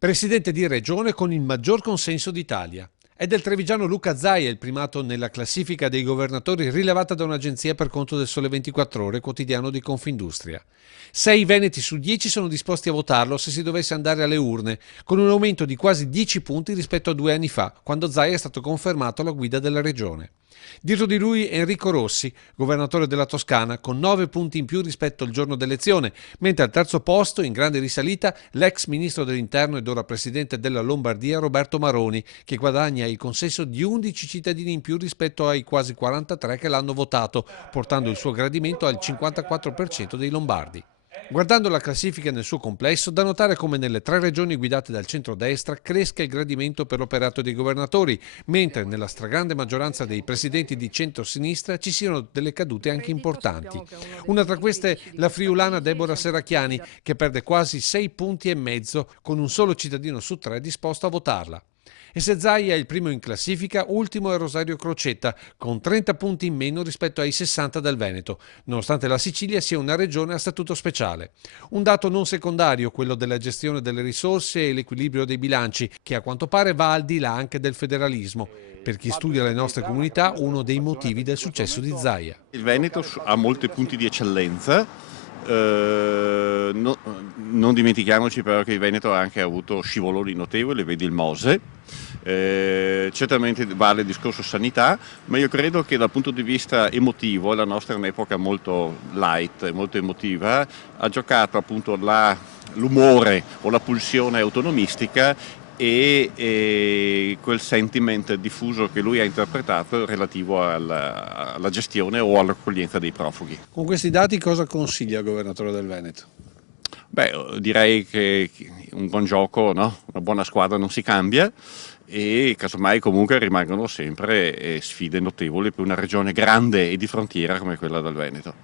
Presidente di regione con il maggior consenso d'Italia. È del trevigiano Luca Zaia il primato nella classifica dei governatori rilevata da un'agenzia per conto del Sole 24 Ore, quotidiano di Confindustria. 6 veneti su 10 sono disposti a votarlo se si dovesse andare alle urne, con un aumento di quasi 10 punti rispetto a 2 anni fa, quando Zaia è stato confermato alla guida della regione. Dietro di lui Enrico Rossi, governatore della Toscana, con 9 punti in più rispetto al giorno d'elezione, mentre al terzo posto, in grande risalita, l'ex ministro dell'Interno ed ora presidente della Lombardia Roberto Maroni, che guadagna il consenso di 11 cittadini in più rispetto ai quasi 43 che l'hanno votato, portando il suo gradimento al 54% dei lombardi. Guardando la classifica nel suo complesso, da notare come nelle 3 regioni guidate dal centro-destra cresca il gradimento per l'operato dei governatori, mentre nella stragrande maggioranza dei presidenti di centro-sinistra ci siano delle cadute anche importanti. Una tra queste la friulana Deborah Serracchiani, che perde quasi 6 punti e mezzo con un solo cittadino su 3 disposto a votarla. E se Zaia è il primo in classifica, ultimo è Rosario Crocetta, con 30 punti in meno rispetto ai 60 del Veneto, nonostante la Sicilia sia una regione a statuto speciale. Un dato non secondario, quello della gestione delle risorse e l'equilibrio dei bilanci, che a quanto pare va al di là anche del federalismo. Per chi studia le nostre comunità, uno dei motivi del successo di Zaia. Il Veneto ha molti punti di eccellenza. Non dimentichiamoci però che il Veneto ha anche avuto scivoloni notevoli, vedi il Mose. Certamente vale il discorso sanità, ma io credo che dal punto di vista emotivo la nostra è un'epoca molto light, molto emotiva, ha giocato appunto l'umore o la pulsione autonomistica e quel sentiment diffuso che lui ha interpretato relativo alla gestione o all'accoglienza dei profughi. Con questi dati cosa consiglia il governatore del Veneto? Beh, direi che un buon gioco, no? Una buona squadra non si cambia e casomai comunque rimangono sempre sfide notevoli per una regione grande e di frontiera come quella del Veneto.